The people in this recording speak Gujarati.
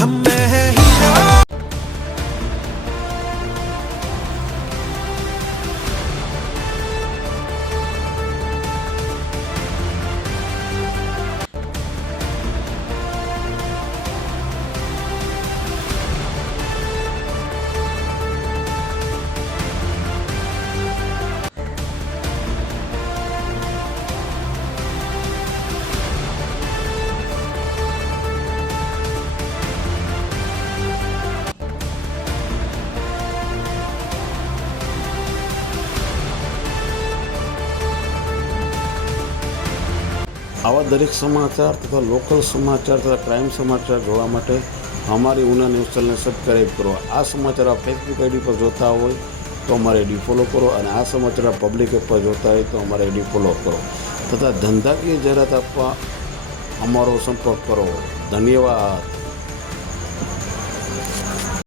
हम में है हीरा। આવા દરેક સમાચાર તથા લોકલ સમાચાર તથા ક્રાઇમ સમાચાર જોવા માટે અમારી ઉના ન્યૂઝ ચેનલને સબસ્ક્રાઈબ કરો। આ સમાચાર આ ફેસબુક આઈડી પર જોતા હોય તો અમારી આઈડી ફોલો કરો, અને આ સમાચાર આ પબ્લિક એપ પર જોતા હોય તો અમારી આઈડી ફોલો કરો, તથા ધંધાકીય જાહેરાત આપવા અમારો સંપર્ક કરો। ધન્યવાદ।